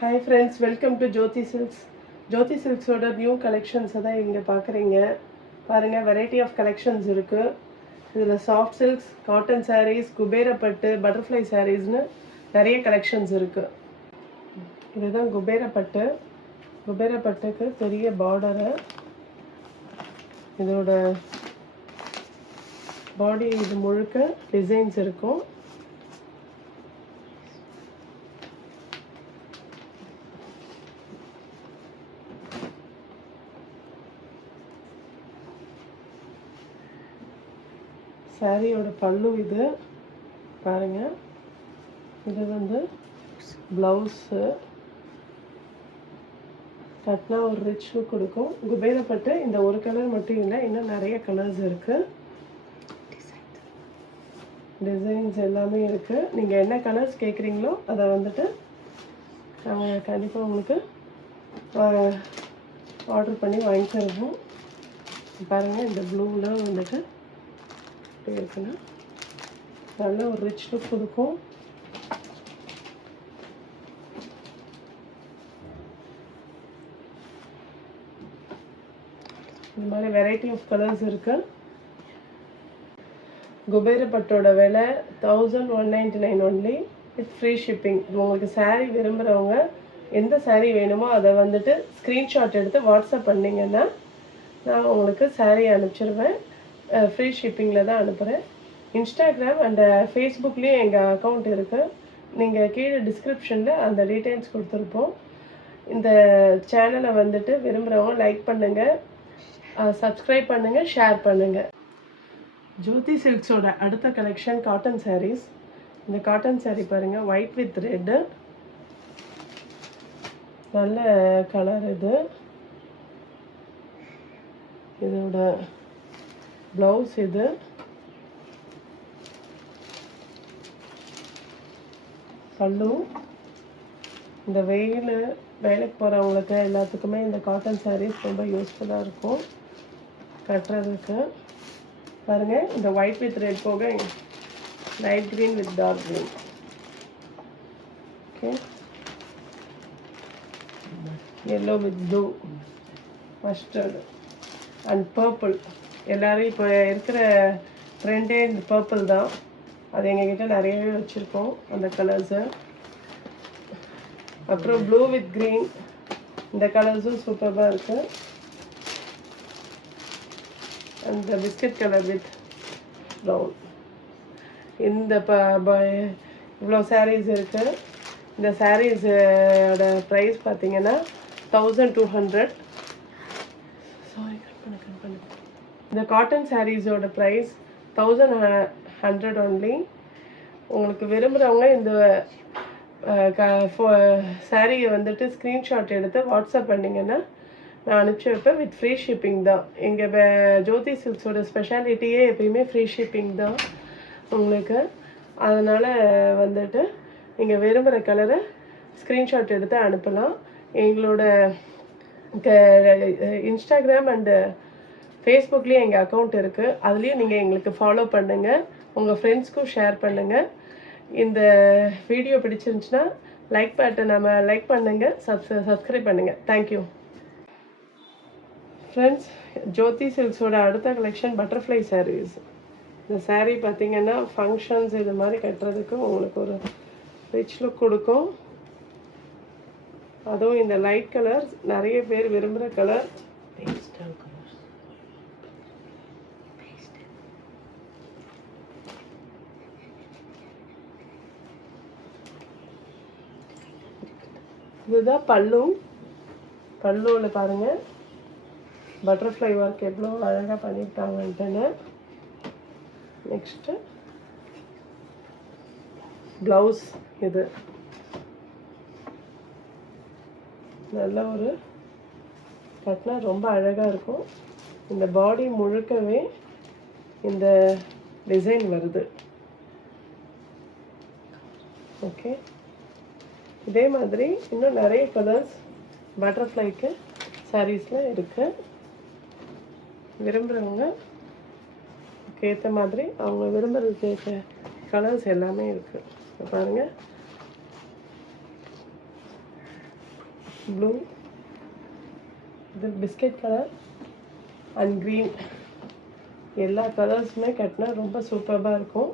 Hi friends, welcome to Jyoti Silks. Jyoti Silks oda new collections தான் இங்க பார்க்குறீங்க. பாருங்க variety of collections இருக்கு. இதுல soft silks, cotton sarees, Kubera பட்டு, butterfly sareesனு நிறைய collections இருக்கு. இதுதான் குபேர பட்டு. குபேர பட்டுக்கு பெரிய border. இதோட body இது முழுக்க designs இருக்கும். சாரியோட பல்லு இது பாருங்க. இது வந்து ப்ளவுஸு கட்டினா ஒரு ரிச் லுக் கொடுக்கும். குபேரப்பட்டு இந்த ஒரு கலர் மட்டும் இல்லை, இன்னும் நிறைய கலர்ஸ் இருக்குது. டிசைன்ஸ் எல்லாமே இருக்குது. நீங்கள் என்ன கலர்ஸ் கேட்குறீங்களோ அதை வந்துட்டு நாங்கள் கண்டிப்பாக உங்களுக்கு ஆர்டர் பண்ணி வாங்கி தருவோம். பாருங்கள், இந்த ப்ளூவில் வந்துட்டு இருக்குன்னா நல்ல ஒரு ரிச் லுக் கொடுக்கும். இந்த மாதிரி வெரைட்டி ஆஃப் கலர்ஸ் இருக்கு. குபேர பட்டோட விலை 1199 ஒன்லி வித் ஃப்ரீ ஷிப்பிங். உங்களுக்கு சாரீ விரும்புகிறவங்க எந்த சாரீ வேணுமோ அதை வந்துட்டு ஸ்க்ரீன்ஷாட் எடுத்து வாட்ஸ்அப் பண்ணிங்கன்னா நான் உங்களுக்கு சாரீ அனுப்பிச்சிடுவேன். ஃப்ரீ ஷிப்பிங்கில் தான் அனுப்புகிறேன். இன்ஸ்டாகிராம் அண்ட் ஃபேஸ்புக்லேயும் எங்கள் அக்கௌண்ட் இருக்குது. நீங்கள் கீழே டிஸ்கிரிப்ஷனில் அந்த டீட்டெயில்ஸ் கொடுத்துருப்போம். இந்த சேனலை வந்துட்டு விரும்புகிறவங்க லைக் பண்ணுங்கள், சப்ஸ்கிரைப் பண்ணுங்கள், ஷேர் பண்ணுங்கள். ஜோதி சில்க்ஸோட அடுத்த கலெக்ஷன் காட்டன் சாரீஸ். இந்த காட்டன் சாரீ பாருங்கள், ஒயிட் வித் ரெட்டு, நல்ல கலர் இது. இதோட ப்ளவுஸ் இது. பல்லு. இந்த வேலைக்கு போகிறவங்களுக்கு எல்லாத்துக்குமே இந்த காட்டன் சாரீஸ் ரொம்ப யூஸ்ஃபுல்லாக இருக்கும் கட்டுறதுக்கு. பாருங்கள், இந்த ஒயிட் வித் ரெட் போக light green with dark green. Okay, yellow with blue, mustard and purple. எல்லோரும் இப்போ இருக்கிற ட்ரெண்டே இந்த பர்பிள் தான். அது எங்ககிட்ட நிறையவே வச்சுருக்கோம் அந்த கலர்ஸை. அப்புறம் ப்ளூ வித் க்ரீன், இந்த கலர்ஸும் சூப்பராக இருக்குது. அந்த பிஸ்கட் கலர் வித் ப்ரௌன். இந்த இவ்வளோ சாரீஸ் இருக்குது. இந்த சாரீஸோட ப்ரைஸ் பார்த்தீங்கன்னா 1200. சாரி, கட் பண்ணு. இந்த காட்டன் சாரீஸோட ப்ரைஸ் 1100 ஒன்லி. உங்களுக்கு விரும்புகிறவங்க இந்த சாரியை வந்துட்டு ஸ்க்ரீன்ஷாட் எடுத்து வாட்ஸ்அப் பண்ணிங்கன்னா நான் அனுப்பிச்சி வைப்பேன். வித் ஃப்ரீ ஷிப்பிங் தான். எங்கள் ஜோதி சில்க்ஸோட ஸ்பெஷாலிட்டியே எப்பயுமே ஃப்ரீ ஷிப்பிங் தான் உங்களுக்கு. அதனால் வந்துட்டு நீங்கள் விரும்புகிற கலரை ஸ்க்ரீன்ஷாட் எடுத்து அனுப்பலாம். எங்களோட இன்ஸ்டாகிராம் அண்டு ஃபேஸ்புக்லேயும் எங்கள் அக்கௌண்ட் இருக்குது. அதுலேயும் நீங்கள் எங்களுக்கு ஃபாலோ பண்ணுங்கள், உங்கள் ஃப்ரெண்ட்ஸ்க்கும் ஷேர் பண்ணுங்கள். இந்த வீடியோ பிடிச்சிருந்துச்சுன்னா லைக் பண்ணுங்கள், சப்ஸ்கிரைப் பண்ணுங்கள். Thank you friends. ஜோதி சில்க்ஸோட அடுத்த கலெக்ஷன் பட்டர்ஃப்ளை சாரீஸ். இந்த சாரீ பார்த்தீங்கன்னா ஃபங்க்ஷன்ஸ் இது மாதிரி கட்டுறதுக்கு உங்களுக்கு ஒரு ரிச் லுக் கொடுக்கும். அதுவும் இந்த லைட் கலர் நிறைய பேர் விரும்புகிற கலர். இதுதான் பல்லுவில் பாருங்கள் பட்டர்ஃப்ளை ஒர்க் எவ்வளோ அழகாக பண்ணியிருக்காங்கன்ட்டுன்னு. நெக்ஸ்ட்டு ப்ளவுஸ் இது நல்ல ஒரு கட்டினா ரொம்ப அழகாக இருக்கும். இந்த பாடி முழுக்கவே இந்த டிசைன் வருது. ஓகே, இதே மாதிரி இன்னும் நிறைய கலர்ஸ் பட்டர்ஃப்ளைக்கு சாரீஸில் இருக்குது. விரும்புகிறவங்க ஏற்ற மாதிரி அவங்க விரும்புகிறதுக்கு ஏற்ற கலர்ஸ் எல்லாமே இருக்குது. பாருங்கள், ப்ளூ, இது பிஸ்கட் கலர் அண்ட் க்ரீன். எல்லா கலர்ஸுமே கட்டினா ரொம்ப சூப்பராக இருக்கும்.